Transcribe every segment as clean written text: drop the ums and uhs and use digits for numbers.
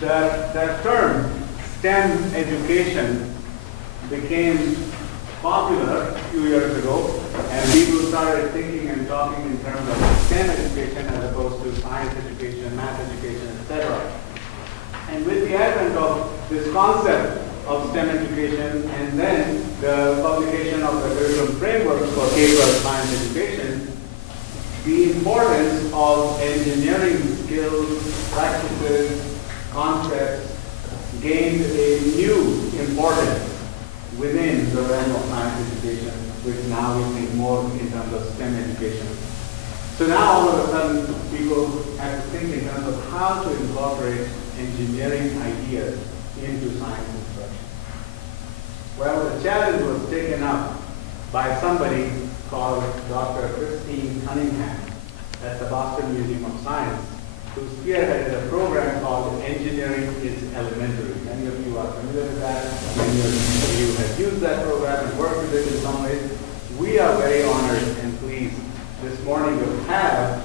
The term STEM education became popular a few years ago, and people started thinking and talking in terms of STEM education as opposed to science education, math education, etc. And with the advent of this concept of STEM education and then the publication of the curriculum frameworks for K-12 science education, the importance of engineering skills, practices, concepts gained a new importance within the realm of science education, which now we think more in terms of STEM education. So now all of a sudden people have to think in terms of how to incorporate engineering ideas into science instruction. Well, the challenge was taken up by somebody called Dr. Cunningham at the Boston Museum of Science, who spearheaded a program called Engineering is Elementary. Many of you are familiar with that. Many of you have used that program and worked with it in some ways. We are very honored and pleased this morning to have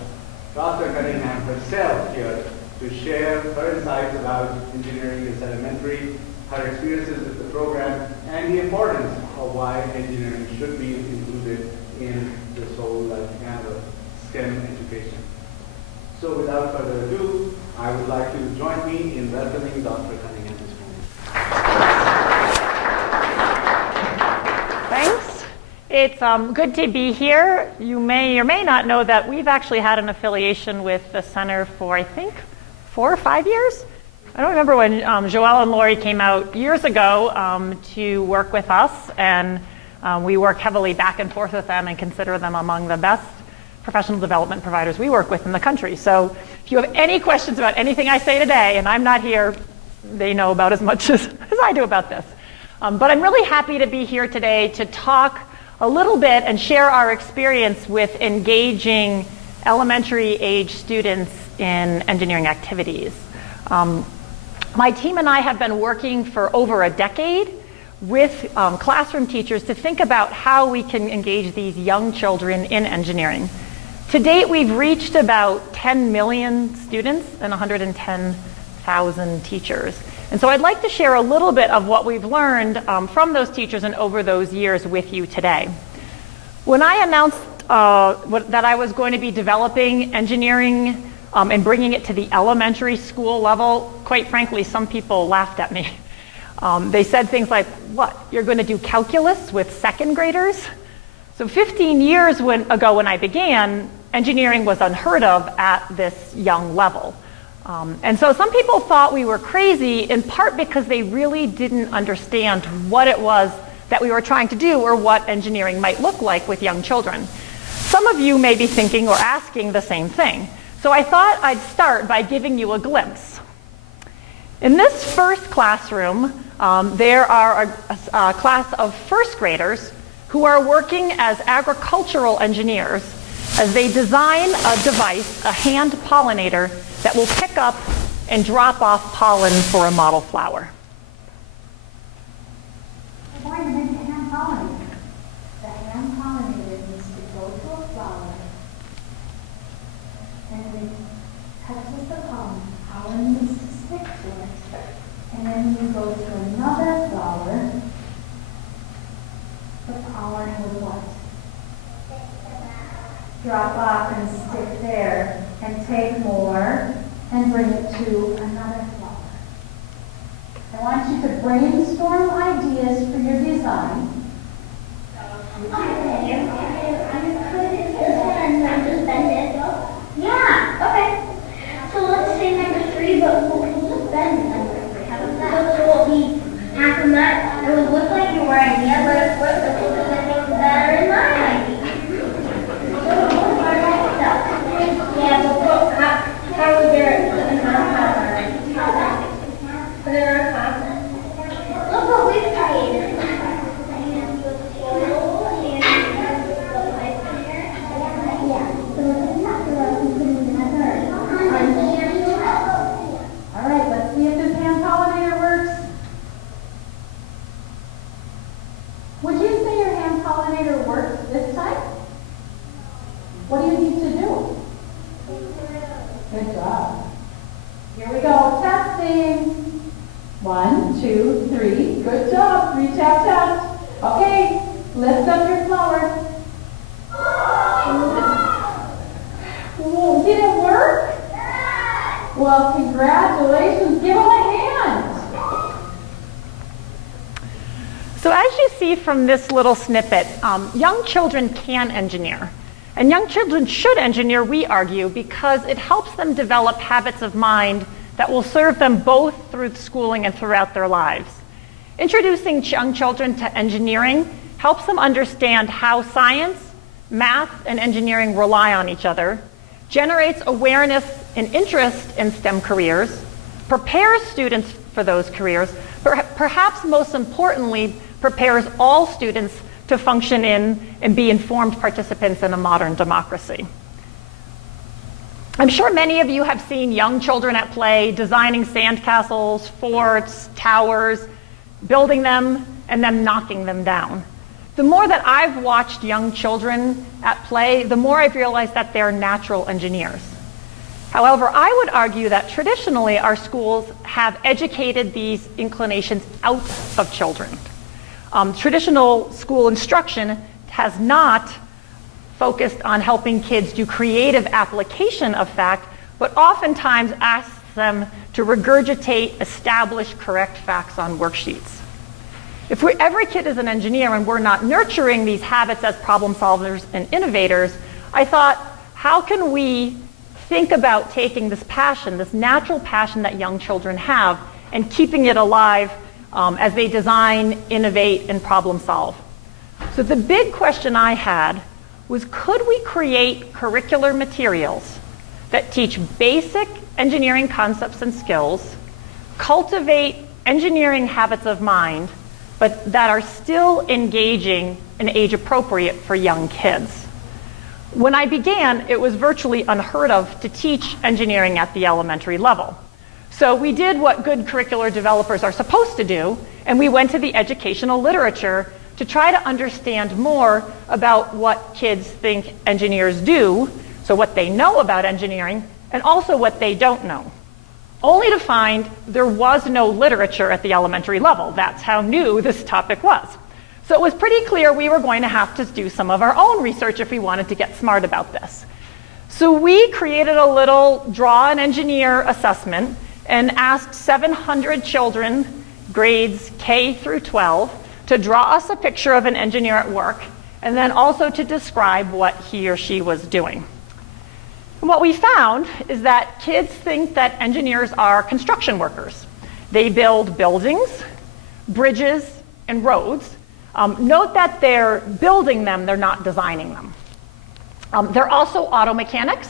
Dr. Cunningham herself here to share her insights about Engineering is Elementary, her experiences with the program, and the importance of why engineering should be included in this whole kind of STEM education. So without further ado, I would like to join me in welcoming Dr. Cunningham this morning. Thanks. It's good to be here. You may or may not know that we've actually had an affiliation with the Center for, I think, 4 or 5 years. I don't remember when Joelle and Lori came out years ago to work with us, and we work heavily back and forth with them and consider them among the best professional development providers we work with in the country. So if you have any questions about anything I say today, and I'm not here, they know about as much as I do about this. But I'm really happy to be here today to talk a little bit and share our experience with engaging elementary age students in engineering activities. My team and I have been working for over a decade with classroom teachers to think about how we can engage these young children in engineering. To date, we've reached about 10 million students and 110,000 teachers. And so I'd like to share a little bit of what we've learned from those teachers and over those years with you today. When I announced that I was going to be developing engineering and bringing it to the elementary school level, quite frankly, some people laughed at me. They said things like, what, you're going to do calculus with second graders? So 15 years ago when I began, engineering was unheard of at this young level. And so some people thought we were crazy, in part because they really didn't understand what it was that we were trying to do or what engineering might look like with young children. Some of you may be thinking or asking the same thing. So I thought I'd start by giving you a glimpse. In this first classroom, there are a class of first graders who are working as agricultural engineers as they design a device, a hand pollinator, that will pick up and drop off pollen for a model flower. Why do you make the hand pollinator? The hand pollinator needs to go to a flower, and it touches the pollen. Pollen needs to stick to it. And then you go to another flower. The pollen will what? Drop off and stick there, and take more and bring it to another flower. I want you to brainstorm ideas for your design. Yeah, okay. So let's say number 3, but we'll just bend number 3. How about that? So it will be half of that. It would look like your idea, but of course the pictures I think better in my idea. Yeah, but how would there put there are look what we've created. 1, 2, 3. Good job. 3 tap taps. Okay, lift up your flower. Did it work? Well, congratulations. Give them a hand. So as you see from this little snippet, young children can engineer. And young children should engineer, we argue, because it helps them develop habits of mind that will serve them both through schooling and throughout their lives. Introducing young children to engineering helps them understand how science, math, and engineering rely on each other, generates awareness and interest in STEM careers, prepares students for those careers, perhaps most importantly, prepares all students to function in and be informed participants in a modern democracy. I'm sure many of you have seen young children at play designing sandcastles, forts, towers, building them, and then knocking them down. The more that I've watched young children at play, the more I've realized that they're natural engineers. However, I would argue that traditionally our schools have educated these inclinations out of children. Traditional school instruction has not focused on helping kids do creative application of fact, but oftentimes asks them to regurgitate established correct facts on worksheets. If every kid is an engineer and we're not nurturing these habits as problem solvers and innovators, I thought, how can we think about taking this passion, this natural passion that young children have, and keeping it alive as they design, innovate, and problem solve? So the big question I had was, could we create curricular materials that teach basic engineering concepts and skills, cultivate engineering habits of mind, but that are still engaging and age appropriate for young kids? When I began, it was virtually unheard of to teach engineering at the elementary level. So we did what good curricular developers are supposed to do, and we went to the educational literature to try to understand more about what kids think engineers do, so what they know about engineering, and also what they don't know. Only to find there was no literature at the elementary level. That's how new this topic was. So it was pretty clear we were going to have to do some of our own research if we wanted to get smart about this. So we created a little draw and engineer assessment and asked 700 children, grades K through 12, to draw us a picture of an engineer at work, and then also to describe what he or she was doing. And what we found is that kids think that engineers are construction workers. They build buildings, bridges, and roads. Note that they're building them, they're not designing them. They're also auto mechanics.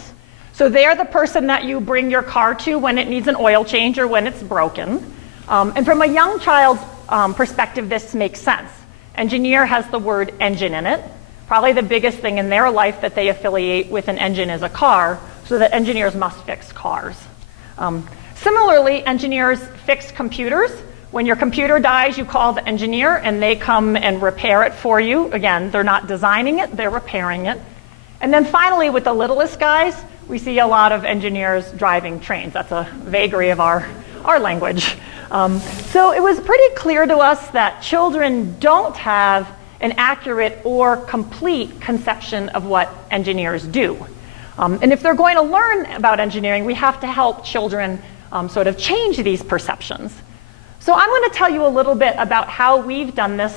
So they're the person that you bring your car to when it needs an oil change or when it's broken. And from a young child's perspective, this makes sense. Engineer has the word engine in it. Probably the biggest thing in their life that they affiliate with an engine is a car, so that engineers must fix cars. Similarly, engineers fix computers. When your computer dies, you call the engineer and they come and repair it for you. Again, they're not designing it, they're repairing it. And then finally, with the littlest guys, we see a lot of engineers driving trains. That's a vagary of our language. So it was pretty clear to us that children don't have an accurate or complete conception of what engineers do. And if they're going to learn about engineering, we have to help children sort of change these perceptions. So I'm going to tell you a little bit about how we've done this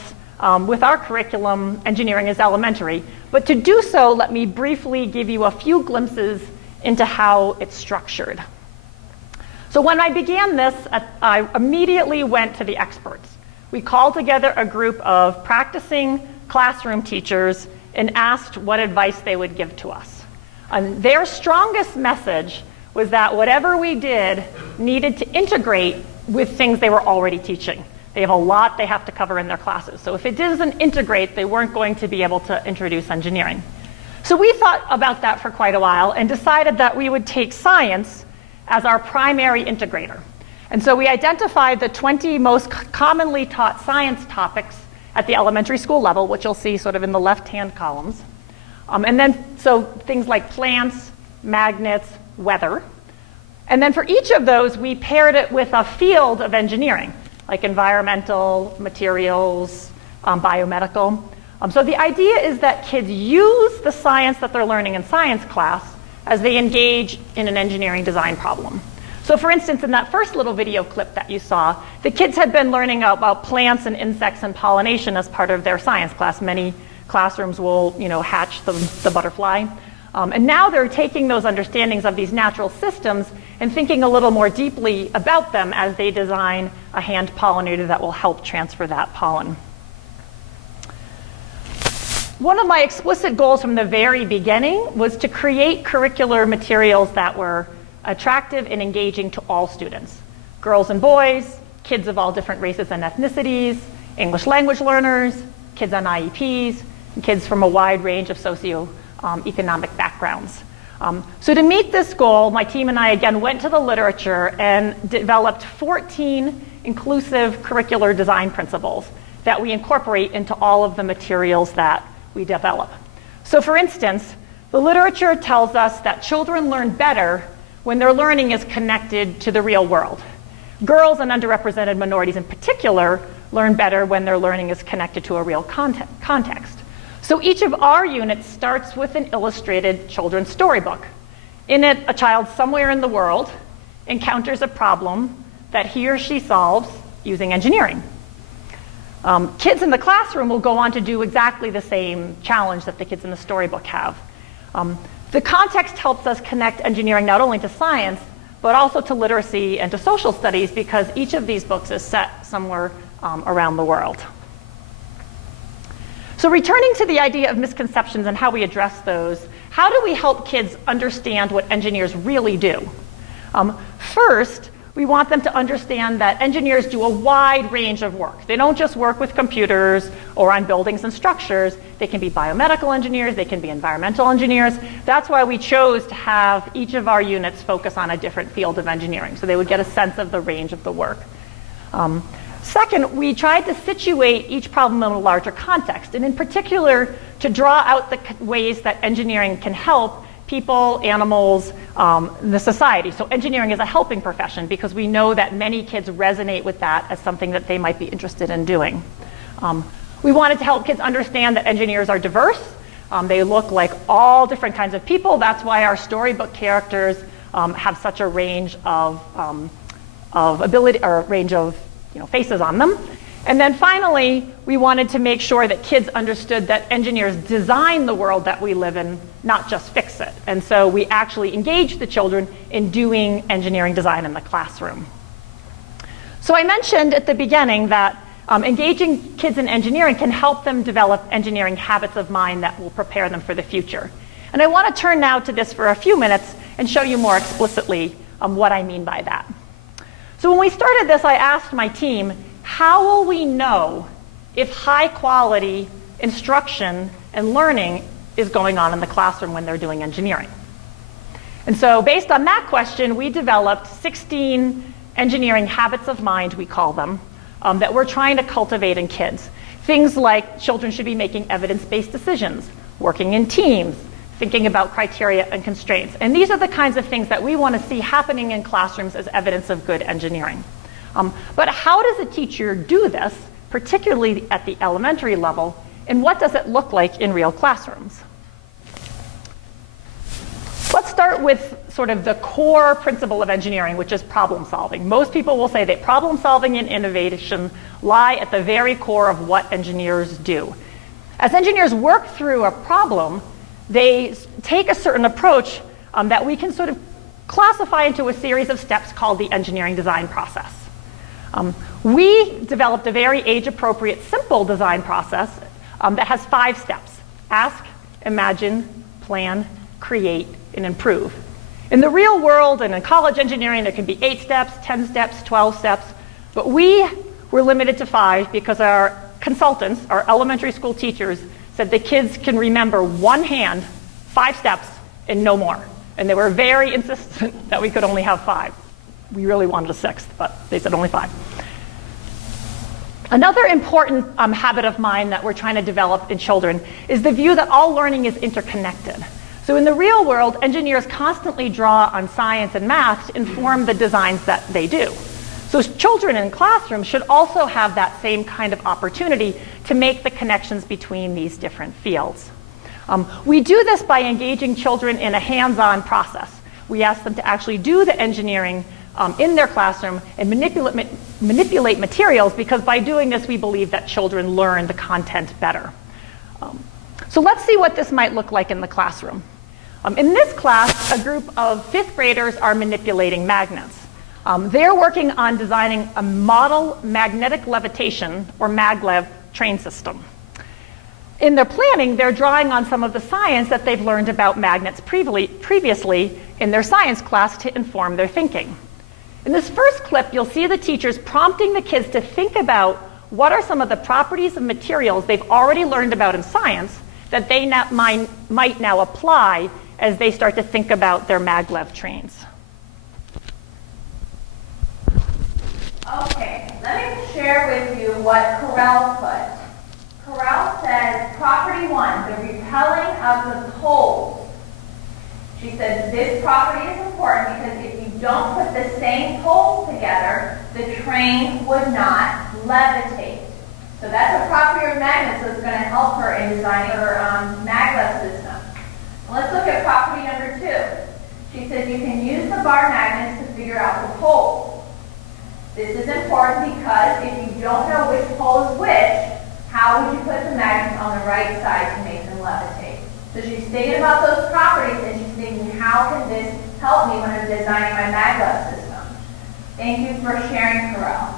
with our curriculum, Engineering is Elementary. But to do so, let me briefly give you a few glimpses into how it's structured. So when I began this, I immediately went to the experts. We called together a group of practicing classroom teachers and asked what advice they would give to us. And their strongest message was that whatever we did needed to integrate with things they were already teaching. They have a lot they have to cover in their classes. So if it doesn't integrate, they weren't going to be able to introduce engineering. So we thought about that for quite a while and decided that we would take science as our primary integrator. And so we identified the 20 most commonly taught science topics at the elementary school level, which you'll see sort of in the left-hand columns. And then, so things like plants, magnets, weather. And then for each of those, we paired it with a field of engineering. like environmental, materials, biomedical. So the idea is that kids use the science that they're learning in science class as they engage in an engineering design problem. So for instance, in that first little video clip that you saw, the kids had been learning about plants and insects and pollination as part of their science class. Many classrooms will, hatch the butterfly. And now they're taking those understandings of these natural systems and thinking a little more deeply about them as they design a hand pollinator that will help transfer that pollen. One of my explicit goals from the very beginning was to create curricular materials that were attractive and engaging to all students, girls and boys, kids of all different races and ethnicities, English language learners, kids on IEPs, and kids from a wide range of socioeconomic backgrounds. So to meet this goal, my team and I again went to the literature and developed 14 inclusive curricular design principles that we incorporate into all of the materials that we develop. So for instance, the literature tells us that children learn better when their learning is connected to the real world. Girls and underrepresented minorities in particular learn better when their learning is connected to a real context. So each of our units starts with an illustrated children's storybook. In it, a child somewhere in the world encounters a problem that he or she solves using engineering. Kids in the classroom will go on to do exactly the same challenge that the kids in the storybook have. The context helps us connect engineering not only to science, but also to literacy and to social studies, because each of these books is set somewhere around the world. So returning to the idea of misconceptions and how we address those, how do we help kids understand what engineers really do? First, we want them to understand that engineers do a wide range of work. They don't just work with computers or on buildings and structures. They can be biomedical engineers, they can be environmental engineers. That's why we chose to have each of our units focus on a different field of engineering, so they would get a sense of the range of the work. Second, we tried to situate each problem in a larger context, and in particular, to draw out the ways that engineering can help people, animals, the society. So engineering is a helping profession because we know that many kids resonate with that as something that they might be interested in doing. We wanted to help kids understand that engineers are diverse. They look like all different kinds of people. That's why our storybook characters have such a range of ability, or range of faces on them. And then finally, we wanted to make sure that kids understood that engineers design the world that we live in, not just fix it. And so we actually engaged the children in doing engineering design in the classroom. So I mentioned at the beginning that engaging kids in engineering can help them develop engineering habits of mind that will prepare them for the future. And I want to turn now to this for a few minutes and show you more explicitly what I mean by that. So when we started this, I asked my team, how will we know if high quality instruction and learning is going on in the classroom when they're doing engineering? And so based on that question, we developed 16 engineering habits of mind, we call them, that we're trying to cultivate in kids. Things like children should be making evidence-based decisions, working in teams, thinking about criteria and constraints. And these are the kinds of things that we want to see happening in classrooms as evidence of good engineering. But how does a teacher do this, particularly at the elementary level, and what does it look like in real classrooms? Let's start with sort of the core principle of engineering, which is problem solving. Most people will say that problem solving and innovation lie at the very core of what engineers do. As engineers work through a problem, they take a certain approach that we can sort of classify into a series of steps called the engineering design process. We developed a very age-appropriate, simple design process that has 5 steps: ask, imagine, plan, create, and improve. In the real world and in college engineering, there can be 8 steps, 10 steps, 12 steps, but we were limited to 5 because our consultants, our elementary school teachers, said the kids can remember one hand 5 steps and no more. And they were very insistent that we could only have 5. We really wanted a 6th, but they said only 5. Another important habit of mind that we're trying to develop in children is the view that all learning is interconnected. So in the real world, engineers constantly draw on science and math to inform the designs that they do. So children in classrooms should also have that same kind of opportunity to make the connections between these different fields. We do this by engaging children in a hands-on process. We ask them to actually do the engineering in their classroom and manipulate materials, because by doing this, we believe that children learn the content better. So let's see what this might look like in the classroom. In this class, a group of 5th graders are manipulating magnets. They're working on designing a model magnetic levitation, or maglev, train system. In their planning, they're drawing on some of the science that they've learned about magnets previously in their science class to inform their thinking. In this first clip, you'll see the teachers prompting the kids to think about what are some of the properties of materials they've already learned about in science that they might now apply as they start to think about their maglev trains. Okay, let me share with you what Carell put. Carell says, property 1, the repelling of the poles. She says this property is important because if you don't put the same poles together, the train would not levitate. So that's a property of magnets, so it's going to help her in designing her maglev system. Let's look at property number 2. She says you can use the bar magnets to figure out the poles. This is important because if you don't know which pole is which, how would you put the magnets on the right side to make them levitate? So she's thinking about those properties, and she's thinking, how can this help me when I'm designing my maglev system? Thank you for sharing, Carell.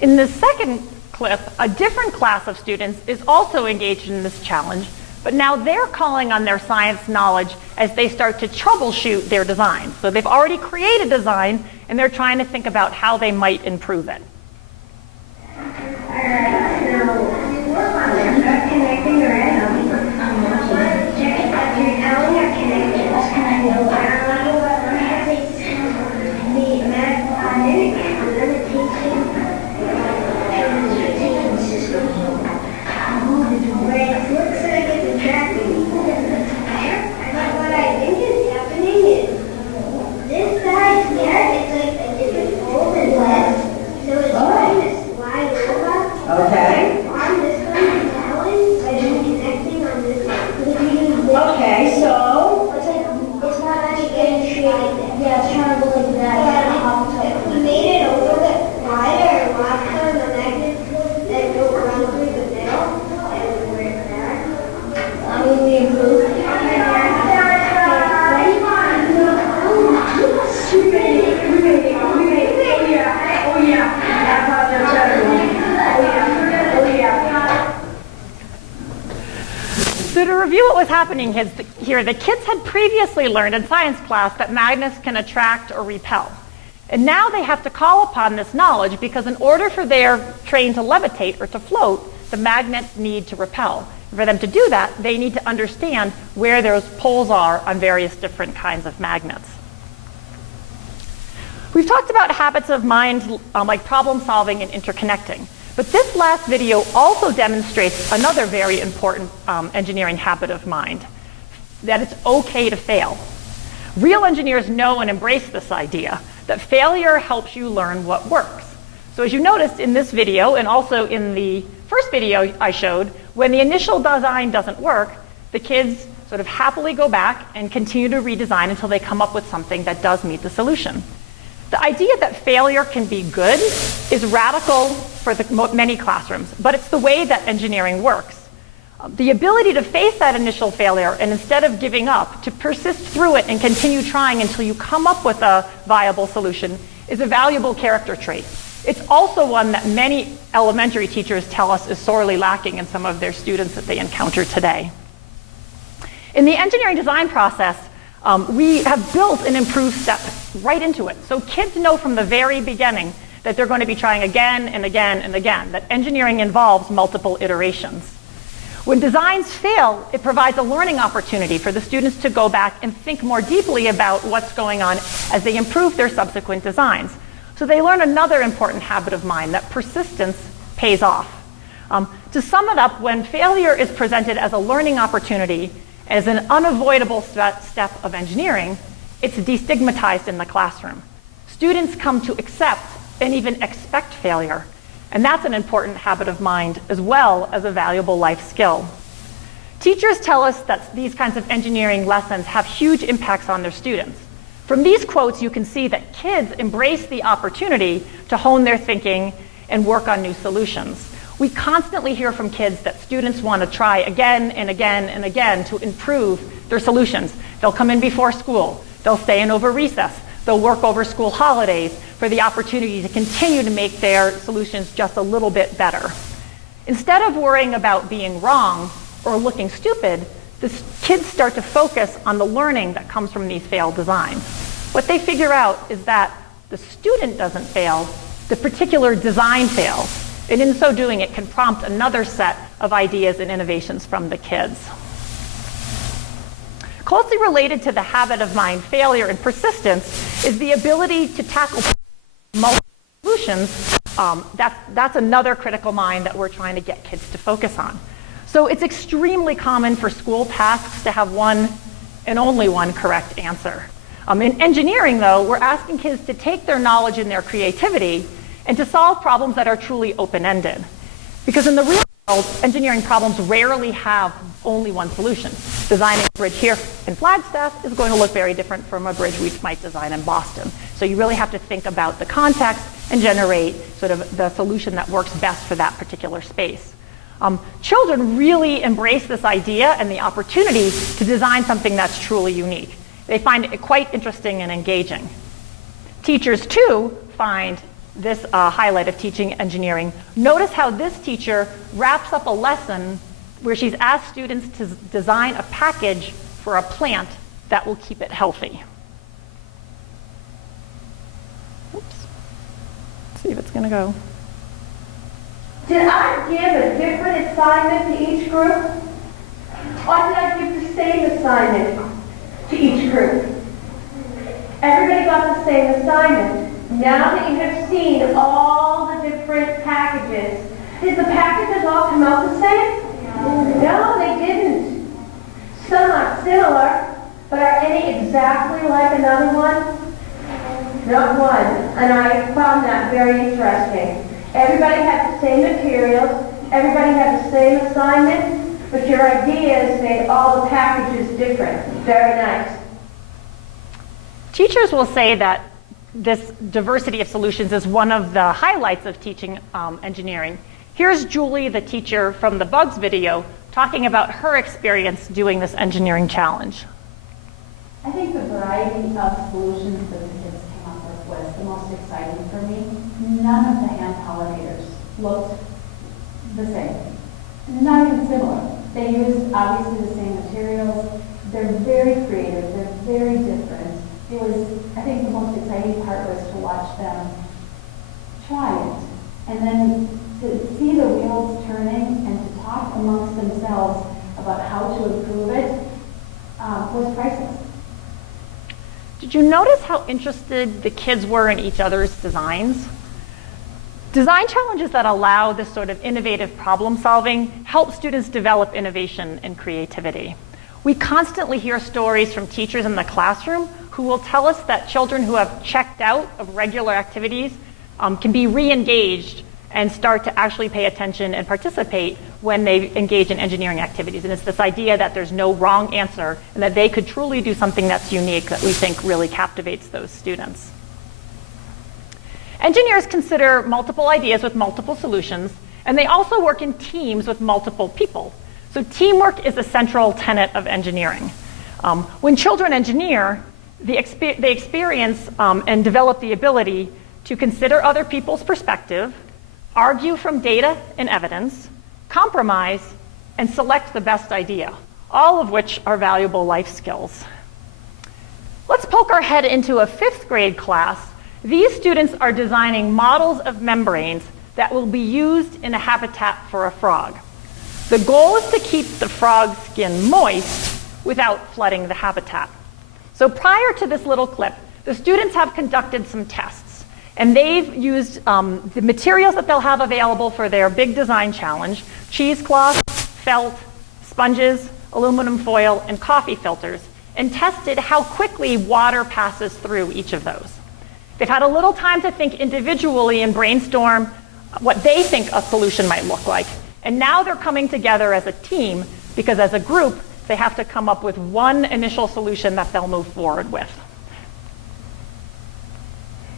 In the second clip, a different class of students is also engaged in this challenge, but now they're calling on their science knowledge as they start to troubleshoot their design. So they've already created a design, and they're trying to think about how they might improve it. So to review what was happening here, the kids had previously learned in science class that magnets can attract or repel. And now they have to call upon this knowledge because in order for their train to levitate or to float, the magnets need to repel. For them to do that, they need to understand where those poles are on various different kinds of magnets. We've talked about habits of mind like problem solving and interconnecting. But this last video also demonstrates another very important engineering habit of mind, that it's okay to fail. Real engineers know and embrace this idea, that failure helps you learn what works. So as you noticed in this video, and also in the first video I showed, when the initial design doesn't work, the kids sort of happily go back and continue to redesign until they come up with something that does meet the solution. The idea that failure can be good is radical for many classrooms, but it's the way that engineering works. The ability to face that initial failure and instead of giving up, to persist through it and continue trying until you come up with a viable solution is a valuable character trait. It's also one that many elementary teachers tell us is sorely lacking in some of their students that they encounter today. In the engineering design process, we have built an improved step right into it. So kids know from the very beginning that they're going to be trying again and again and again, that engineering involves multiple iterations. When designs fail, it provides a learning opportunity for the students to go back and think more deeply about what's going on as they improve their subsequent designs. So they learn another important habit of mind, that persistence pays off. To sum it up, when failure is presented as a learning opportunity, as an unavoidable step of engineering, it's destigmatized in the classroom. students come to accept and even expect failure. And that's an important habit of mind as well as a valuable life skill. Teachers tell us that these kinds of engineering lessons have huge impacts on their students. From these quotes, you can see that kids embrace the opportunity to hone their thinking and work on new solutions. We constantly hear from kids that students want to try again and again and again to improve their solutions. They'll come in before school. They'll stay in over recess. They'll work over school holidays for the opportunity to continue to make their solutions just a little bit better. Instead of worrying about being wrong or looking stupid, the kids start to focus on the learning that comes from these failed designs. What they figure out is that the student doesn't fail, the particular design fails. And in so doing, it can prompt another set of ideas and innovations from the kids. Closely related to the habit of mind failure and persistence is the ability to tackle multiple solutions. That's another critical mind that we're trying to get kids to focus on. So it's extremely common for school tasks to have one and only one correct answer. In engineering, though, we're asking kids to take their knowledge and their creativity and to solve problems that are truly open-ended. Because in the real world, engineering problems rarely have only one solution. Designing a bridge here in Flagstaff is going to look very different from a bridge we might design in Boston. So you really have to think about the context and generate sort of the solution that works best for that particular space. Children really embrace this idea and the opportunity to design something that's truly unique. They find it quite interesting and engaging. Teachers, too, find this highlight of teaching engineering. Notice how this teacher wraps up a lesson where she's asked students to design a package for a plant that will keep it healthy. Oops. Let's see if it's going to go. Did I give a different assignment to each group? Or did I give the same assignment to each group? Everybody got the same assignment. Now that you have seen all the different packages, did the packages all come out the same? No, they didn't. Some are similar, but are any exactly like another one? Not one. And I found that very interesting. Everybody had the same materials, everybody had the same assignment, but your ideas made all the packages different. Very nice. Teachers will say that this diversity of solutions is one of the highlights of teaching engineering. Here's Julie, the teacher from the Bugs video, talking about her experience doing this engineering challenge. I think the variety of solutions that the kids came up with was the most exciting for me. None of the hand pollinators looked the same. Not even similar. They used obviously the same materials. They're very creative. They're very different. It was, I think the most exciting part was to watch them try it. And then to see the wheels turning and to talk amongst themselves about how to improve it was priceless. Did you notice how interested the kids were in each other's designs? Design challenges that allow this sort of innovative problem solving help students develop innovation and creativity. We constantly hear stories from teachers in the classroom who will tell us that children who have checked out of regular activities can be re-engaged and start to actually pay attention and participate when they engage in engineering activities. And it's this idea that there's no wrong answer and that they could truly do something that's unique that we think really captivates those students. Engineers consider multiple ideas with multiple solutions, and they also work in teams with multiple people. So teamwork is a central tenet of engineering. When children engineer, they experience and develop the ability to consider other people's perspective, argue from data and evidence, compromise, and select the best idea, all of which are valuable life skills. Let's poke our head into a 5th grade class. These students are designing models of membranes that will be used in a habitat for a frog. The goal is to keep the frog's skin moist without flooding the habitat. So prior to this little clip, the students have conducted some tests, and they've used the materials that they'll have available for their big design challenge: cheesecloth, felt, sponges, aluminum foil, and coffee filters, and tested how quickly water passes through each of those. They've had a little time to think individually and brainstorm what they think a solution might look like. And now they're coming together as a team because as a group, they have to come up with one initial solution that they'll move forward with.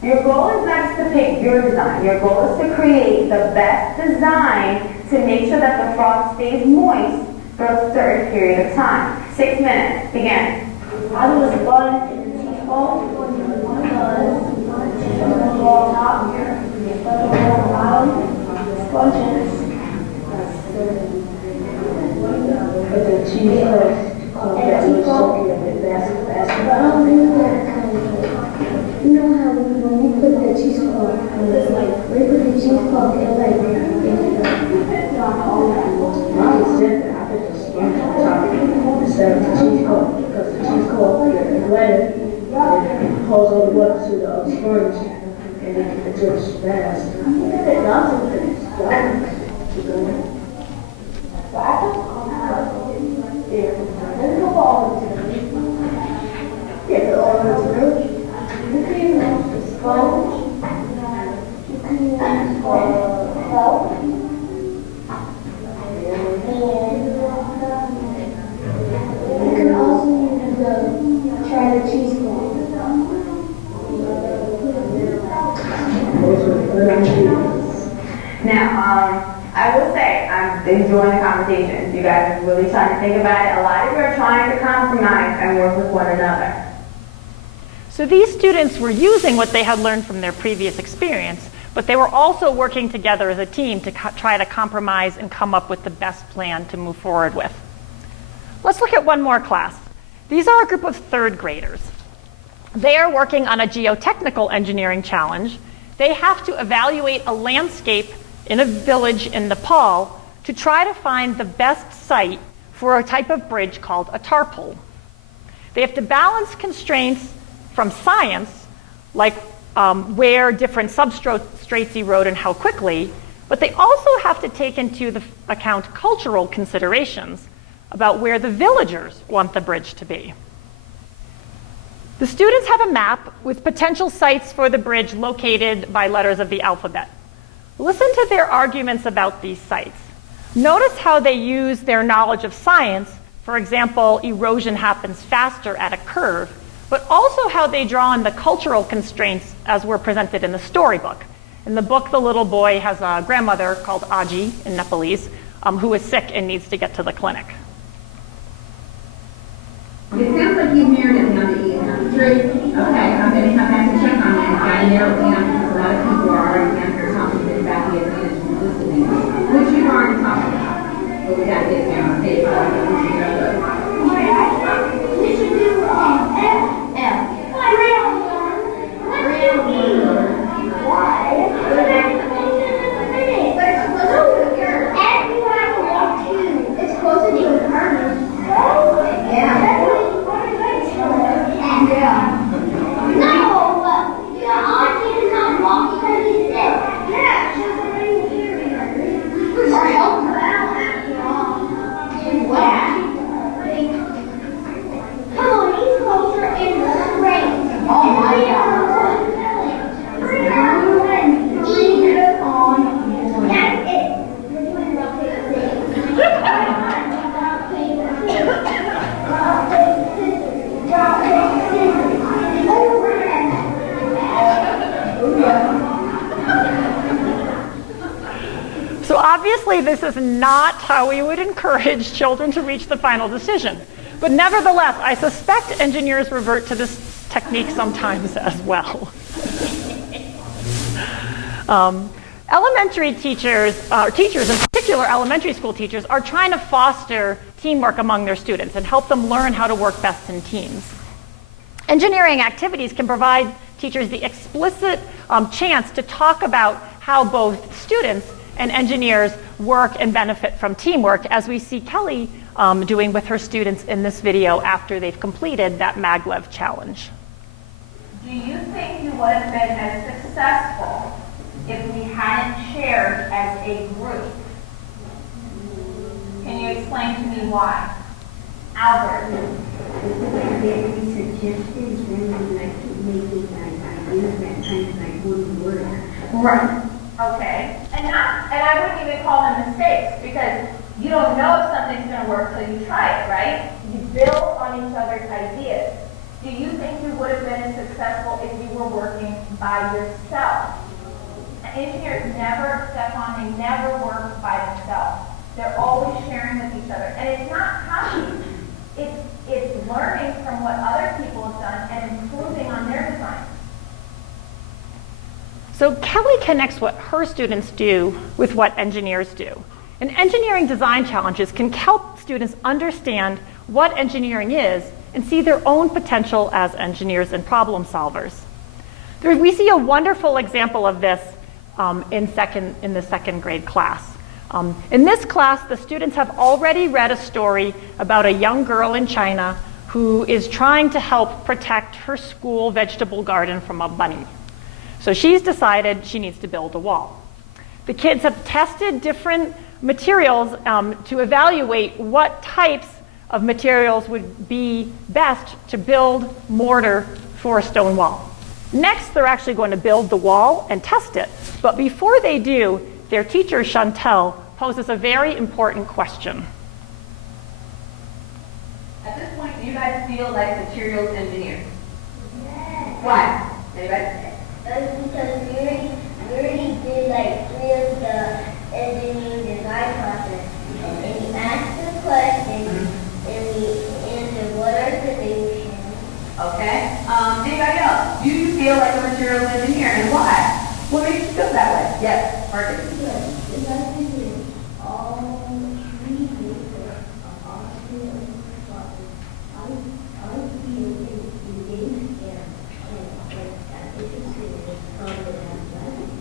Your goal is not just to pick your design. Your goal is to create the best design to make sure that the frog stays moist for a certain period of time. 6 minutes, begin. I was born in the teaspoon because ball top here, sponges. But the cheese you know how when we put the cheese cloth, it's like we put the cheese cloth in like I put the sponge on top instead of the cheese cloth because the cheese cloth is wetter and it holds all the water to the sponge and it drips fast. Yeah, all of it's really. You can use the sponge. You can use help. You can also use try the cheese cloth. Now, I will say, I'm enjoying the conversations. You guys are really trying to think about it. A lot of you are trying to compromise and work with one another. So these students were using what they had learned from their previous experience, but they were also working together as a team to try to compromise and come up with the best plan to move forward with. Let's look at one more class. These are a group of third graders. They are working on a geotechnical engineering challenge. They have to evaluate a landscape in a village in Nepal to try to find the best site for a type of bridge called a tarpole. They have to balance constraints from science, like where different substrates erode and how quickly, but they also have to take into account cultural considerations about where the villagers want the bridge to be. The students have a map with potential sites for the bridge located by letters of the alphabet. Listen to their arguments about these sites. Notice how they use their knowledge of science. For example, erosion happens faster at a curve, but also how they draw on the cultural constraints as were presented in the storybook. In the book, the little boy has a grandmother called Aji in Nepalese who is sick and needs to get to the clinic. It sounds like you've narrowed it down to 8 3. Okay, I'm going to come back and check on that. Got to narrow it down because a lot of people are already down here talking about the advantage of listening, which you've already talked about. But we got to get down on paper. We should do F. Why? But it's closer to your F. You have to walk too. It's closer to your partner. Yeah. No, yeah, Auntie is not walking because he's sick. Yeah, she's already here. Or help her out after all. Yeah. Come on, he's closer in the straight. Oh my God. Eat on. That's it. We're doing rock, paper, scissors. Rock, paper, scissors. Rock, paper, scissors. Rock, paper, scissors. So obviously this is not how we would encourage children to reach the final decision. But nevertheless, I suspect engineers revert to this technique sometimes as well. Elementary teachers, teachers in particular elementary school teachers, are trying to foster teamwork among their students and help them learn how to work best in teams. Engineering activities can provide teachers the explicit chance to talk about how both students and engineers work and benefit from teamwork, as we see Kelly doing with her students in this video after they've completed that maglev challenge. Do you think you would have been as successful if we hadn't shared as a group? Can you explain to me why? Albert. The way that we suggested is really like to make it that kind of like wooden word. Right. Okay. And I wouldn't even call them mistakes because you don't know if something's going to work till you try it, right? You build on each other's ideas. Do you think you would have been as successful if you were working by yourself? Engineers never, Stefan, they never work by themselves. They're always sharing with each other. And it's not copying. It's learning from what other people have done and improving on their designs. So Kelly connects what her students do with what engineers do. And engineering design challenges can help students understand what engineering is and see their own potential as engineers and problem solvers. We see a wonderful example of this in the second grade class. In this class, the students have already read a story about a young girl in China who is trying to help protect her school vegetable garden from a bunny. So she's decided she needs to build a wall. The kids have tested different materials to evaluate what types of materials would be best to build mortar for a stone wall. Next, they're actually going to build the wall and test it. But before they do, their teacher, Chantel, poses a very important question. At this point, do you guys feel like materials engineers? Why? Anybody? Because we already did like 3 of the engineering design process. And you asked the question, and we answered what are solutions. Okay. Anybody else? Do you feel like a materials engineer and why? What makes you feel that way? Yes, Margaret. Yes, because I think it's all treated all materials process. I feel it is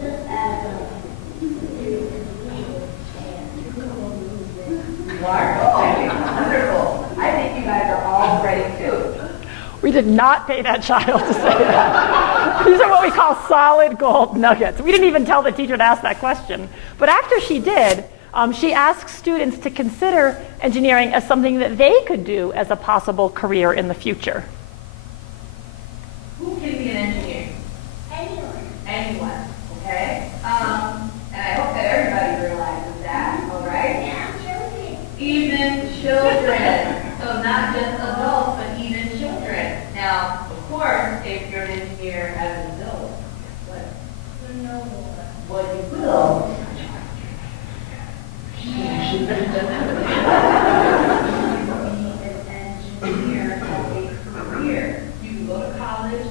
just as Wonderful. I think you guys are all ready too. We did not pay that child to say that. These are what we call solid gold nuggets. We didn't even tell the teacher to ask that question. But after she did, she asked students to consider engineering as something that they could do as a possible career in the future. Who can be an engineer? anyone. Anyone. Okay? And I hope that everybody realizes that, all right? Yeah, children. Even children. So not just adults, but even children. Now, of course, if you're an engineer as an adult, what you will. An engineer as a career. You can go to college,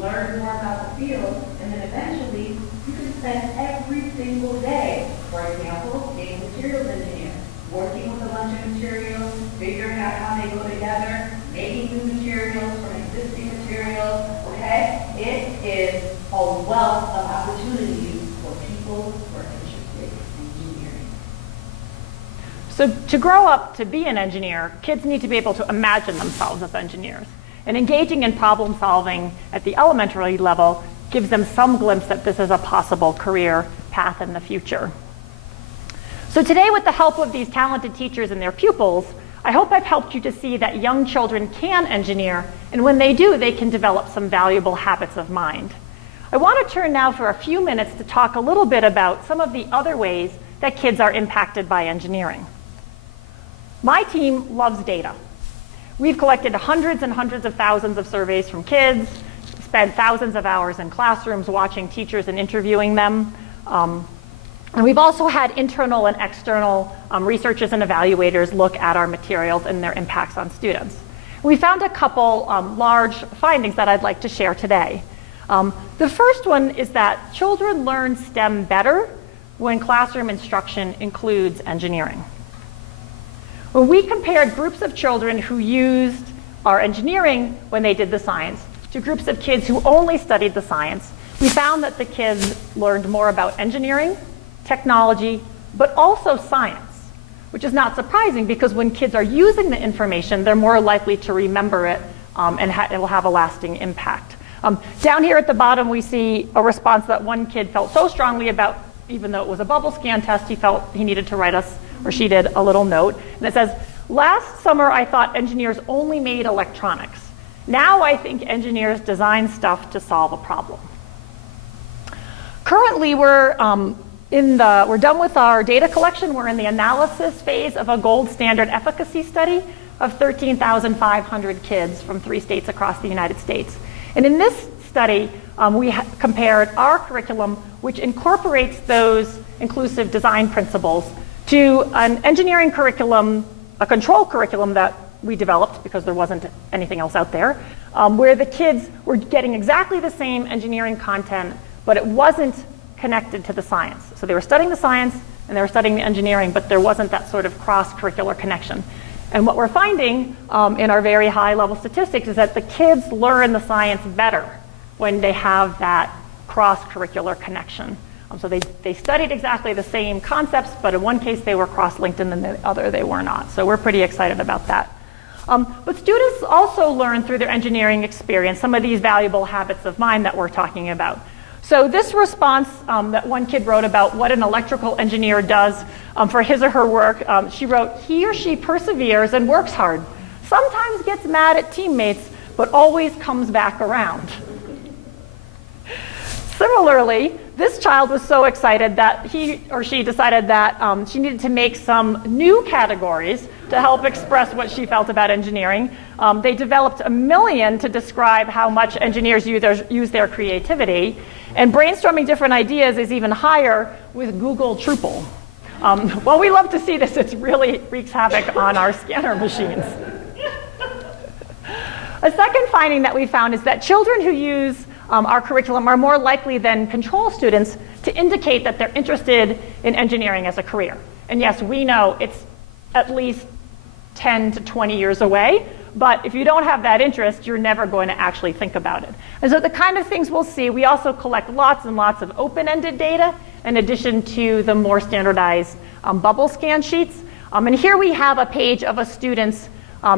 learn more about the field, and then eventually you can spend every single day, for example, being a materials engineer, working with a bunch of materials, figuring out how they go together, making new materials from existing materials, okay? It is a wealth of opportunities for people who are interested in engineering. So to grow up to be an engineer, kids need to be able to imagine themselves as engineers. And engaging in problem solving at the elementary level gives them some glimpse that this is a possible career path in the future. So today, with the help of these talented teachers and their pupils, I hope I've helped you to see that young children can engineer, and when they do, they can develop some valuable habits of mind. I want to turn now for a few minutes to talk a little bit about some of the other ways that kids are impacted by engineering. My team loves data. We've collected hundreds and hundreds of thousands of surveys from kids, spent thousands of hours in classrooms watching teachers and interviewing them. And we've also had internal and external researchers and evaluators look at our materials and their impacts on students. We found a couple large findings that I'd like to share today. The first one is that children learn STEM better when classroom instruction includes engineering. When we compared groups of children who used our engineering when they did the science to groups of kids who only studied the science, we found that the kids learned more about engineering, technology, but also science, which is not surprising because when kids are using the information, they're more likely to remember it and it will have a lasting impact. Down here at the bottom, we see a response that one kid felt so strongly about, even though it was a bubble scan test, he felt he needed to write us, or she did, a little note. And it says, "Last summer I thought engineers only made electronics. Now I think engineers design stuff to solve a problem." Currently, we're done with our data collection. We're in the analysis phase of a gold standard efficacy study of 13,500 kids from 3 states across the United States. And in this study, we compared our curriculum, which incorporates those inclusive design principles, to an engineering curriculum, a control curriculum that we developed because there wasn't anything else out there, where the kids were getting exactly the same engineering content, but it wasn't connected to the science. So they were studying the science and they were studying the engineering, but there wasn't that sort of cross-curricular connection. And what we're finding in our very high-level statistics is that the kids learn the science better when they have that cross-curricular connection. So they studied exactly the same concepts, but in one case they were cross-linked and in the other they were not. So we're pretty excited about that. But students also learn through their engineering experience some of these valuable habits of mind that we're talking about. So this response that one kid wrote about what an electrical engineer does for his or her work, she wrote, "He or she perseveres and works hard, sometimes gets mad at teammates, but always comes back around." Similarly, this child was so excited that he or she decided that she needed to make some new categories to help express what she felt about engineering. They developed 1 million to describe how much engineers use their creativity. And brainstorming different ideas is even higher with Google Drupal. While we love to see this, it really wreaks havoc on our scanner machines. A second finding that we found is that children who use our curriculum are more likely than control students to indicate that they're interested in engineering as a career. And yes, we know it's at least 10 to 20 years away, but if you don't have that interest, you're never going to actually think about it. And so the kind of things we'll see, we also collect lots and lots of open-ended data in addition to the more standardized bubble scan sheets. And here we have a page of a student's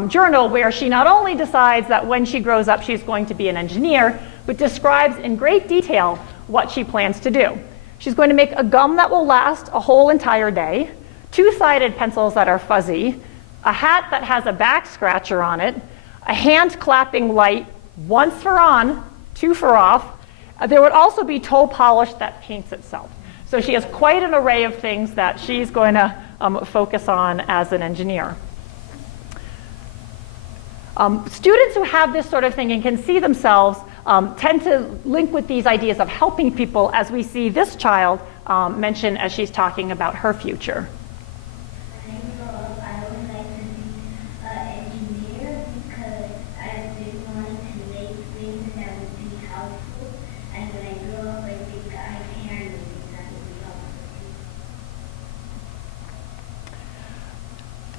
journal where she not only decides that when she grows up she's going to be an engineer, but describes in great detail what she plans to do. She's going to make a gum that will last a whole entire day, 2-sided pencils that are fuzzy, a hat that has a back scratcher on it, a hand clapping light, 1 for on, 2 for off. There would also be toe polish that paints itself. So she has quite an array of things that she's going to focus on as an engineer. Students who have this sort of thing and can see themselves tend to link with these ideas of helping people, as we see this child mention as she's talking about her future. I would like to be an engineer because I've been wanting to make things that would be helpful. And when I grow up, I think I can make things that would be helpful.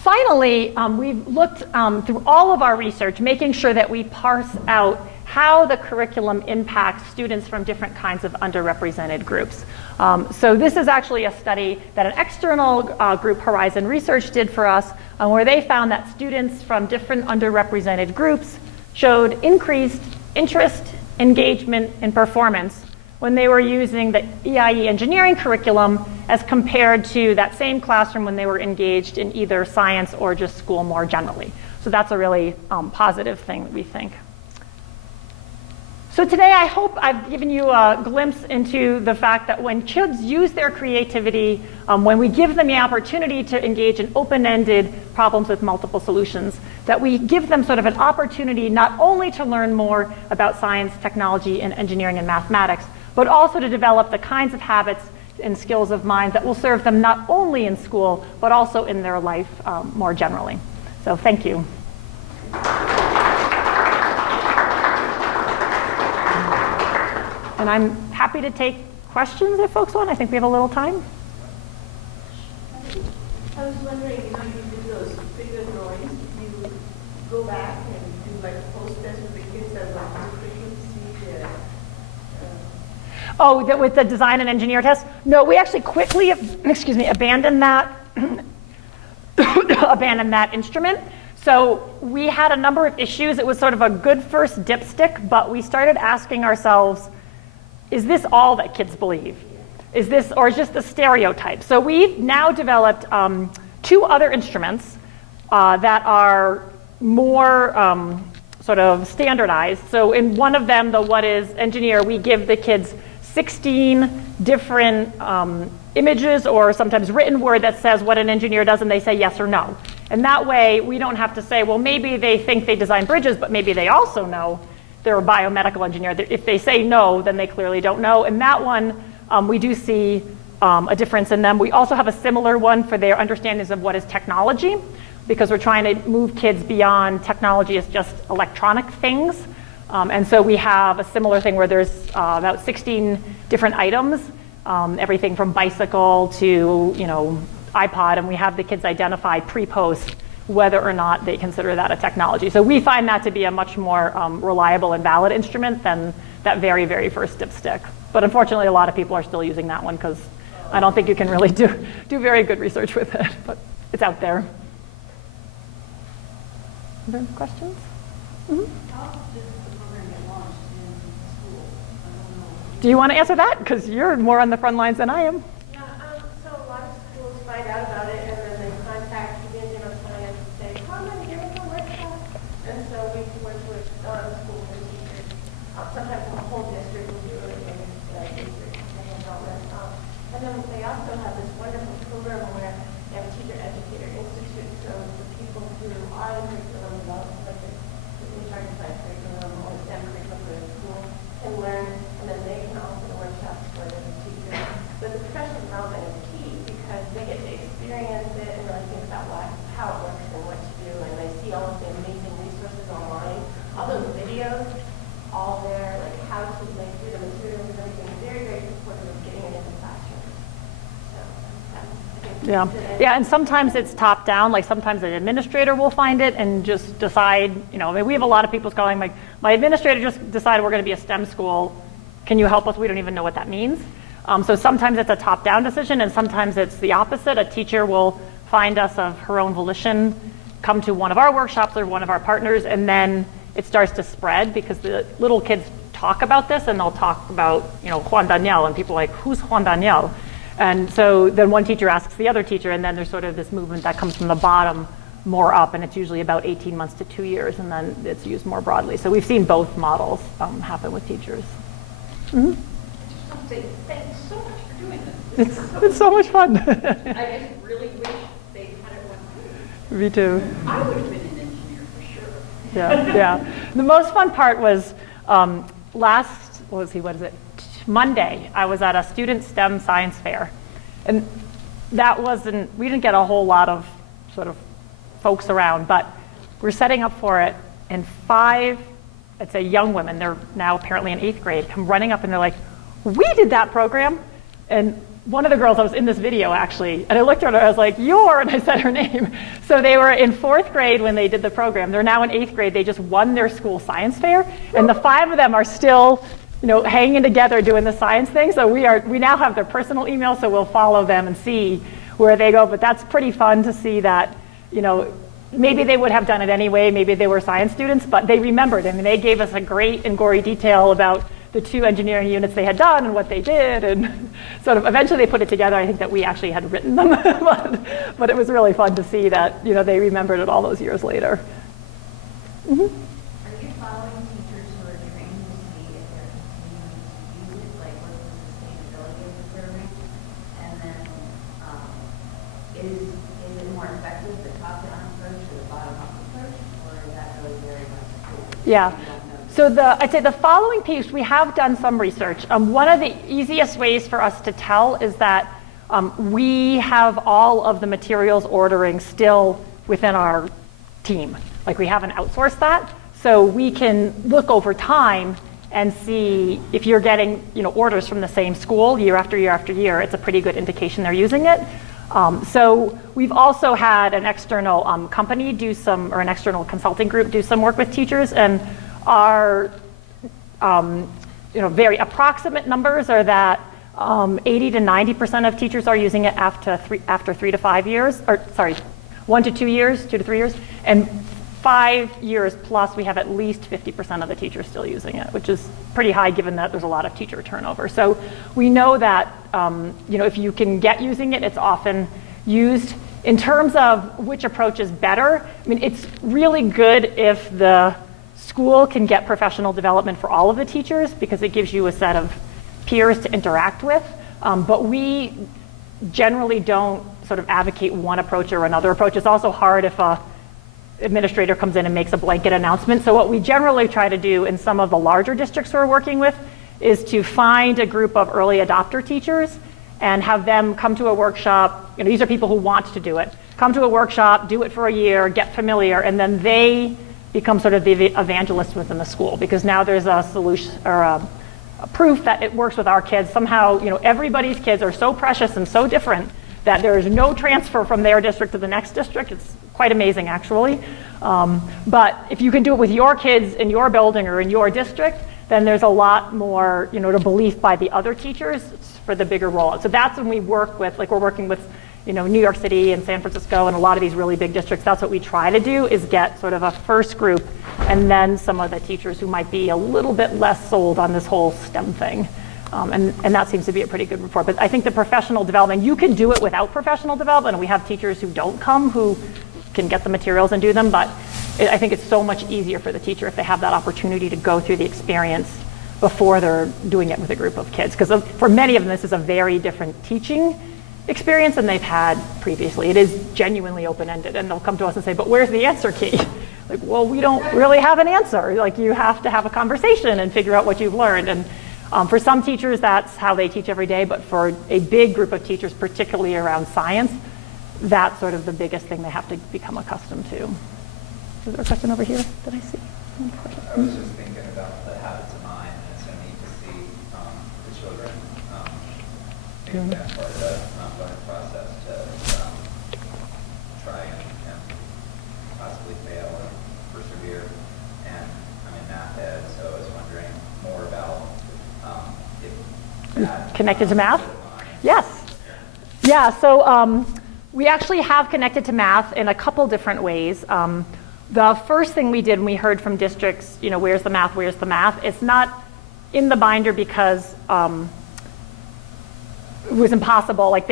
Finally, we've looked through all of our research, making sure that we parse out how the curriculum impacts students from different kinds of underrepresented groups. So this is actually a study that an external group, Horizon Research, did for us, where they found that students from different underrepresented groups showed increased interest, engagement, and performance when they were using the EIE engineering curriculum as compared to that same classroom when they were engaged in either science or just school more generally. So that's a really positive thing that we think. So today I hope I've given you a glimpse into the fact that when kids use their creativity, when we give them the opportunity to engage in open-ended problems with multiple solutions, that we give them sort of an opportunity not only to learn more about science, technology, and engineering and mathematics, but also to develop the kinds of habits and skills of mind that will serve them not only in school, but also in their life more generally. So thank you. And I'm happy to take questions if folks want. I think we have a little time. I was wondering, you did those figure drawings. Did you go back and do like a post-test with the kids that went to the curriculum to see Oh, with the design and engineer test? No, we actually quickly, abandoned that, abandoned that instrument. So we had a number of issues. It was sort of a good first dipstick, but we started asking ourselves, is this all that kids believe? Is this, or is just the stereotype? So we've now developed 2 other instruments that are more sort of standardized. So in one of them, the what is engineer, we give the kids 16 different images or sometimes written word that says what an engineer does, and they say yes or no. And that way, we don't have to say, well, maybe they think they design bridges, but maybe they also know they're a biomedical engineer. If they say no, then they clearly don't know. And that one, we do see a difference in them. We also have a similar one for their understandings of what is technology, because we're trying to move kids beyond technology as just electronic things. And so we have a similar thing where there's about 16 different items, everything from bicycle to iPod, and we have the kids identify pre-post whether or not they consider that a technology. So we find that to be a much more reliable and valid instrument than that very, very first dipstick. But unfortunately, a lot of people are still using that one because I don't think you can really do very good research with it, but it's out there. Other questions? Mm-hmm. How did the program get launched in school? I don't know. Do you want to answer that? Because you're more on the front lines than I am. Yeah, so a lot of schools find out about it and then they contact the Museum of Science and say, come and give us a workshop. And so we work with schools and teachers. Sometimes the whole district will do it in district development. And then they also have this wonderful program where they have a Teacher Educator Institute. So the people who are in curriculum development, like the HR design curriculum or STEM curriculum for the school, can learn, and then they can offer the workshops for the teachers. But the professional development is key because they get to experience it and really think about how it works and what to do, and they see all of the amazing resources online, all those videos, all there, like how to like do the materials and everything. Very, very supportive of getting it into classrooms. So Yeah, and sometimes it's top down. Like sometimes an administrator will find it and just decide. I mean, we have a lot of people calling like, my administrator just decided we're going to be a STEM school. Can you help us? We don't even know what that means. So sometimes it's a top-down decision, and sometimes it's the opposite. A teacher will find us of her own volition, come to one of our workshops or one of our partners, and then it starts to spread because the little kids talk about this, and they'll talk about, Juan Daniel, and people are like, who's Juan Daniel? And so then one teacher asks the other teacher, and then there's sort of this movement that comes from the bottom more up, and it's usually about 18 months to 2 years, and then it's used more broadly. So we've seen both models happen with teachers. Mm-hmm. Thanks so much for doing this. It's so much fun. I just really wish they had it one. Me too. I would have been an engineer for sure. Yeah. The most fun part was Monday, I was at a student STEM science fair. And we didn't get a whole lot of sort of folks around, but we're setting up for it, and 5, I'd say young women, they're now apparently in 8th grade, come running up and they're like, we did that program. And one of the girls, I was in this video actually, and I looked at her, I was like, and I said her name. So they were in 4th grade when they did the program. They're now in 8th grade. They just won their school science fair, and the 5 of them are still hanging together doing the science thing. So we now have their personal email, so we'll follow them and see where they go. But that's pretty fun to see that, maybe they would have done it anyway, maybe they were science students, but they remembered, and they gave us a great and gory detail about the 2 engineering units they had done and what they did, and sort of eventually they put it together. I think that we actually had written them, but it was really fun to see that they remembered it all those years later. Mm-hmm. Are you following teachers who are trained to see if they're continuing to use it, like what's the sustainability of the program? And then is it more effective, the top-down approach or the bottom-up approach, or is that really very much cool? Yeah. So I'd say the following piece, we have done some research. One of the easiest ways for us to tell is that we have all of the materials ordering still within our team. Like we haven't outsourced that. So we can look over time and see if you're getting orders from the same school year after year after year. It's a pretty good indication they're using it. So we've also had an external company an external consulting group do some work with teachers, and our very approximate numbers are that 80 to 90% of teachers are using it after 3 to 5 years, 1 to 2 years, 2 to 3 years, and 5 years plus we have at least 50% of the teachers still using it, which is pretty high given that there's a lot of teacher turnover. So we know that if you can get using it, it's often used. In terms of which approach is better, I mean, it's really good if the school can get professional development for all of the teachers because it gives you a set of peers to interact with, but we generally don't sort of advocate one approach or another approach. It's also hard if a administrator comes in and makes a blanket announcement. So what we generally try to do in some of the larger districts we're working with is to find a group of early adopter teachers and have them come to a workshop. You know, these are people who want to do it. Come to a workshop, do it for a year, get familiar, and then they become sort of the evangelists within the school, because now there's a solution or a proof that it works with our kids. Somehow, you know, everybody's kids are so precious and so different that there is no transfer from their district to the next district. It's quite amazing, actually. But if you can do it with your kids in your building or in your district, then there's a lot more, you know, to belief by the other teachers for the bigger rollout. So that's when we work with, like we're working with, you know, New York City and San Francisco and a lot of these really big districts. That's what we try to do, is get sort of a first group and then some of the teachers who might be a little bit less sold on this whole STEM thing. And that seems to be a pretty good report. But I think the professional development, you can do it without professional development. And we have teachers who don't come who can get the materials and do them. But I think it's so much easier for the teacher if they have that opportunity to go through the experience before they're doing it with a group of kids. Because for many of them, this is a very different teaching experience than they've had previously. It is genuinely open-ended. And they'll come to us and say, but where's the answer key? Like, well, we don't really have an answer. Like, you have to have a conversation and figure out what you've learned. And for some teachers, that's how they teach every day. But for a big group of teachers, particularly around science, that's sort of the biggest thing they have to become accustomed to. Is there a question over here that I see? I was just thinking about the habits of mind, and it's so neat to see the children make that part of the learning process to try and possibly fail and persevere. And I'm in math ed, so I was wondering more about if that connected to math? Yes. Yeah, so we actually have connected to math in a couple different ways. The first thing we did when we heard from districts, you know, where's the math, it's not in the binder because it was impossible. Like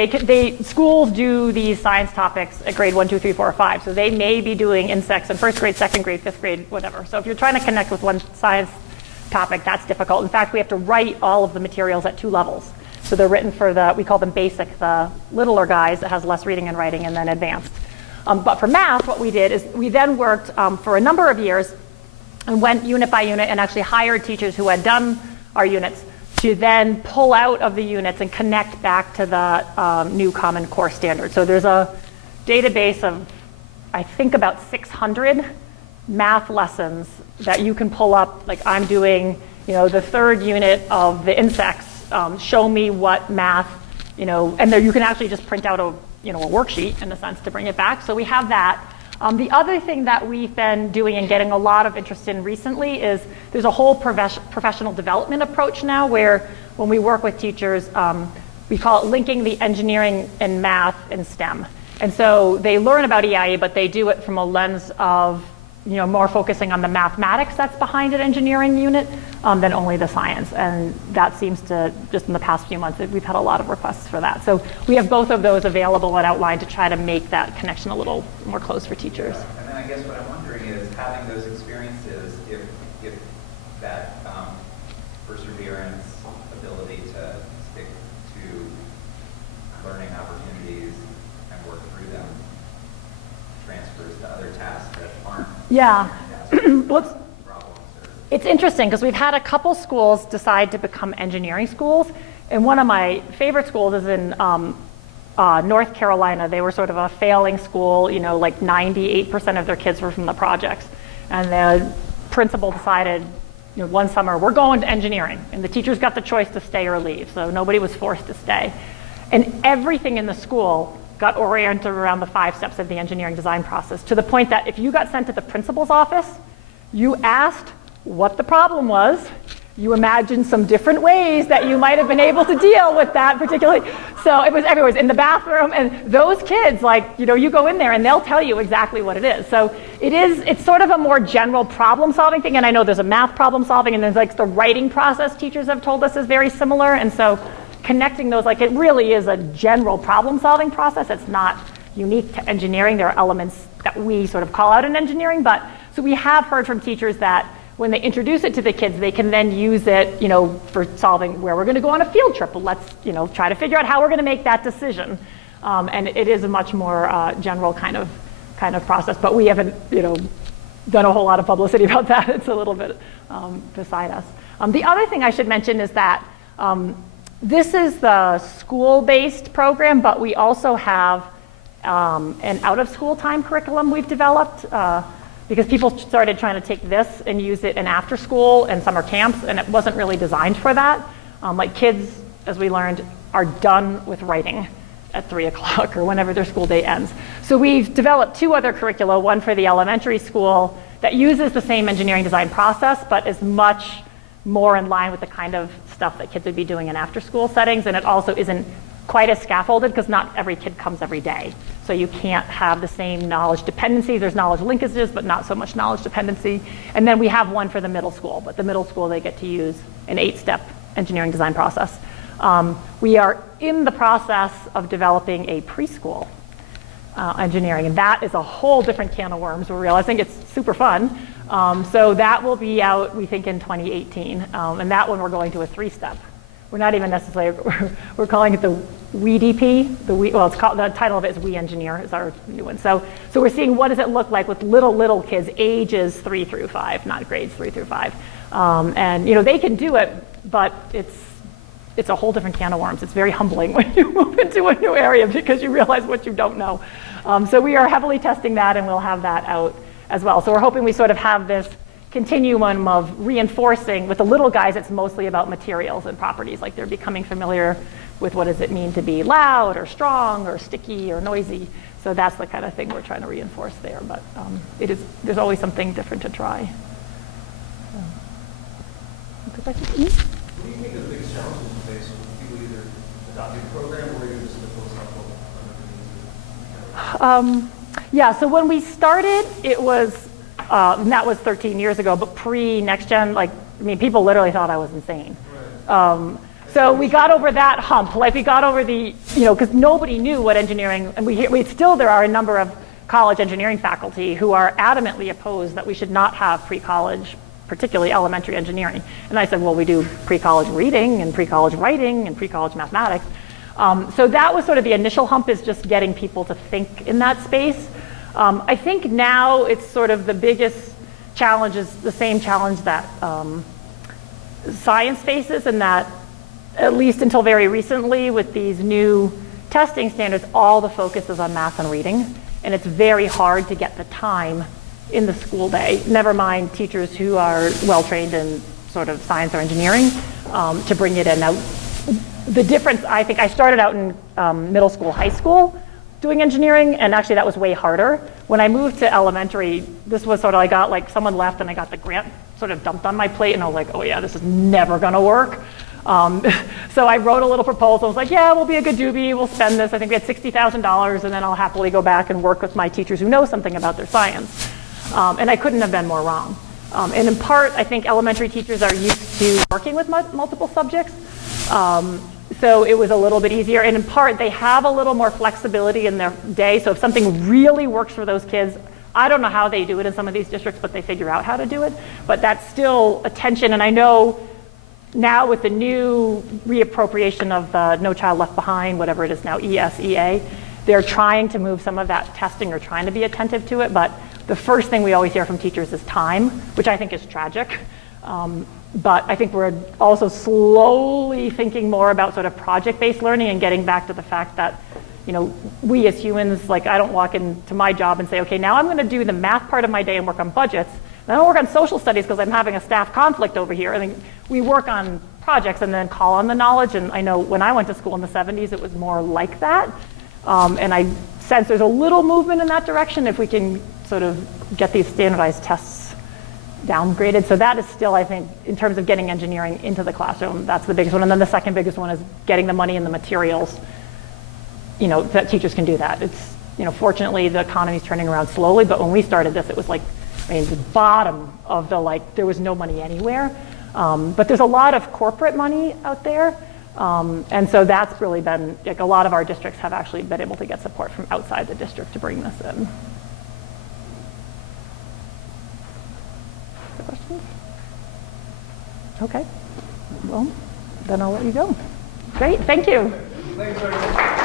schools do these science topics at grade 1, 2, 3, 4, or 5. So they may be doing insects in first grade, second grade, fifth grade, whatever. So if you're trying to connect with one science topic, that's difficult. In fact, we have to write all of the materials at 2 levels. So they're written for we call them basic, the littler guys that has less reading and writing, and then advanced. But for math, what we did is we then worked for a number of years and went unit by unit and actually hired teachers who had done our units to then pull out of the units and connect back to the new Common Core standard. So there's a database of, I think, about 600 math lessons that you can pull up. Like, I'm doing, you know, the 3rd unit of the insects. Show me what math, you know, and there you can actually just print out a worksheet in a sense to bring it back. So we have that. The other thing that we've been doing and getting a lot of interest in recently is there's a whole professional development approach now where when we work with teachers, we call it linking the engineering and math and STEM. And so they learn about EIE, but they do it from a lens of, you know, more focusing on the mathematics that's behind an engineering unit than only the science. And that seems to, just in the past few months, we've had a lot of requests for that. So we have both of those available and outlined to try to make that connection a little more close for teachers. And then I guess what I'm wondering is, having those experiences, if that perseverance, ability to stick to learning opportunities and work through them transfers to other tasks that aren't. Yeah. Well, it's interesting because we've had a couple schools decide to become engineering schools. And one of my favorite schools is in North Carolina. They were sort of a failing school, you know, like 98% of their kids were from the projects. And the principal decided, you know, one summer, we're going to engineering. And the teachers got the choice to stay or leave. So nobody was forced to stay. And everything in the school got oriented around the 5 steps of the engineering design process, to the point that if you got sent to the principal's office, you asked what the problem was, you imagined some different ways that you might have been able to deal with that particularly. So it was everywhere, in the bathroom, and those kids, like, you know, you go in there and they'll tell you exactly what it is. So it's sort of a more general problem solving thing, and I know there's a math problem solving, and there's like the writing process teachers have told us is very similar, and so connecting those, like, it really is a general problem solving process. It's not unique to engineering. There are elements that we sort of call out in engineering, but so we have heard from teachers that when they introduce it to the kids, they can then use it, for solving where we're going to go on a field trip. Well, let's, try to figure out how we're going to make that decision. And it is a much more general kind of process. But we haven't, done a whole lot of publicity about that. It's a little bit beside us. The other thing I should mention is that this is the school-based program, but we also have an out-of-school time curriculum we've developed because people started trying to take this and use it in after school and summer camps, and it wasn't really designed for that. Like kids, as we learned, are done with writing at 3 o'clock or whenever their school day ends. So we've developed 2 other curricula, one for the elementary school that uses the same engineering design process, but is much more in line with the kind of stuff that kids would be doing in after-school settings, and it also isn't quite as scaffolded because not every kid comes every day. So you can't have the same knowledge dependency. There's knowledge linkages, but not so much knowledge dependency. And then we have one for the middle school, but the middle school, they get to use an 8-step engineering design process. We are in the process of developing a preschool engineering, and that is a whole different can of worms. We're realizing it's super fun. So that will be out, we think, in 2018. And that one we're going to a 3-step. We're not even necessarily, we're calling it the WEDP. It's called, the title of it is We Engineer, is our new one. So we're seeing what does it look like with little kids, ages 3 through 5, not grades 3 through 5. And they can do it, but it's a whole different can of worms. It's very humbling when you move into a new area because you realize what you don't know. So we are heavily testing that, and we'll have that out as well. So we're hoping we sort of have this continuum of reinforcing. With the little guys, it's mostly about materials and properties. Like they're becoming familiar with what does it mean to be loud or strong or sticky or noisy. So that's the kind of thing we're trying to reinforce there. But there's always something different to try. What do you think are the biggest challenges you face when people either adopt your program or you're just in the philosophical underpinnings? Yeah, so when we started, it was, and that was 13 years ago, but pre-Next Gen, people literally thought I was insane. Right. So we got over that hump. We got over the, because nobody knew what engineering, and there are a number of college engineering faculty who are adamantly opposed that we should not have pre-college, particularly elementary engineering. And I said, well, we do pre-college reading and pre-college writing and pre-college mathematics. So that was sort of the initial hump, is just getting people to think in that space. I think now it's sort of the biggest challenge is the same challenge that science faces, and that at least until very recently with these new testing standards, all the focus is on math and reading, and it's very hard to get the time in the school day, never mind teachers who are well-trained in sort of science or engineering, to bring it in. Now, the difference, I think, I started out in middle school, high school, doing engineering, and actually that was way harder. When I moved to elementary, this was sort of, I got someone left and I got the grant sort of dumped on my plate, and I was like, oh yeah, this is never gonna work. So I wrote a little proposal. I was like, yeah, we'll be a good doobie, we'll spend this. I think we had $60,000, and then I'll happily go back and work with my teachers who know something about their science. And I couldn't have been more wrong. And in part, I think elementary teachers are used to working with multiple subjects. So it was a little bit easier. And in part, they have a little more flexibility in their day. So if something really works for those kids, I don't know how they do it in some of these districts, but they figure out how to do it. But that's still attention. And I know now with the new reappropriation of the No Child Left Behind, whatever it is now, ESEA, they're trying to move some of that testing or trying to be attentive to it. But the first thing we always hear from teachers is time, which I think is tragic. But I think we're also slowly thinking more about sort of project-based learning and getting back to the fact that, we as humans, I don't walk into my job and say, okay, now I'm going to do the math part of my day and work on budgets. And I don't work on social studies because I'm having a staff conflict over here. I think we work on projects and then call on the knowledge. And I know when I went to school in the 70s, it was more like that. And I sense there's a little movement in that direction if we can sort of get these standardized tests downgraded. So that is still, I think, in terms of getting engineering into the classroom, that's the biggest one. And then the second biggest one is getting the money and the materials, that teachers can do that. It's, fortunately the economy's turning around slowly, but when we started this, it was the bottom of there was no money anywhere. But there's a lot of corporate money out there. And so that's really been, a lot of our districts have actually been able to get support from outside the district to bring this in. Questions? Okay. Well, then I'll let you go. Great, thank you. Thanks very much.